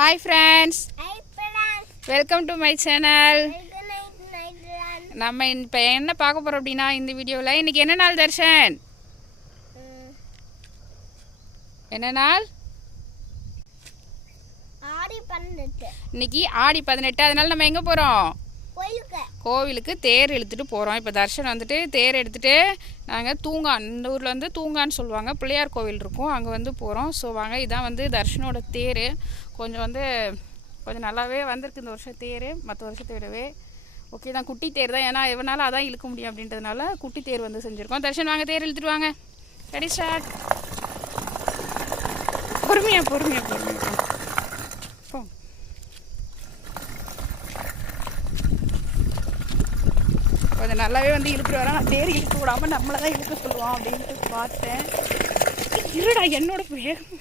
Hi friends, welcome to my channel. நம்ம இப்போ என்ன பார்க்க போகிறோம் அப்படின்னா இந்த வீடியோவில் இன்றைக்கி என்ன நாள் தர்ஷன்? என்ன நாள்? இன்னைக்கு ஆடி 18. அதனால நம்ம எங்கே போகிறோம்? கோவிலுக்கு தேர் இழுத்துட்டு போகிறோம். இப்போ தர்ஷன் வந்துட்டு தேர் எடுத்துகிட்டு நாங்கள் தூங்கான், இந்த ஊரில் வந்து தூங்கான்னு சொல்லுவாங்க, பிள்ளையார் கோவில் இருக்கும், அங்கே வந்து போகிறோம். ஸோ வாங்க, இதான் வந்து தர்ஷனோட தேர். கொஞ்சம் நல்லாவே வந்திருக்கு இந்த வருஷம் தேர், மற்ற வருஷத்தை விடவே. ஓகே தான், குட்டி தேர் தான், ஏன்னா எவனாலும் அதான் இழுக்க முடியும் அப்படின்றதுனால குட்டி தேர் வந்து செஞ்சுருக்கோம். தர்ஷன் வாங்க, தேர் இழுத்துட்டு வாங்க. Ready start. பொறுமையாக போ. கொஞ்சம் நல்லாவே வந்து இழுத்துட்டு வரோம். நான் தேர் இழுக்க விடாமல் நம்மளை தான் இழுக்க சொல்லுவோம் அப்படின்ட்டு பார்த்தேன். இருடா, என்னோட வேகம்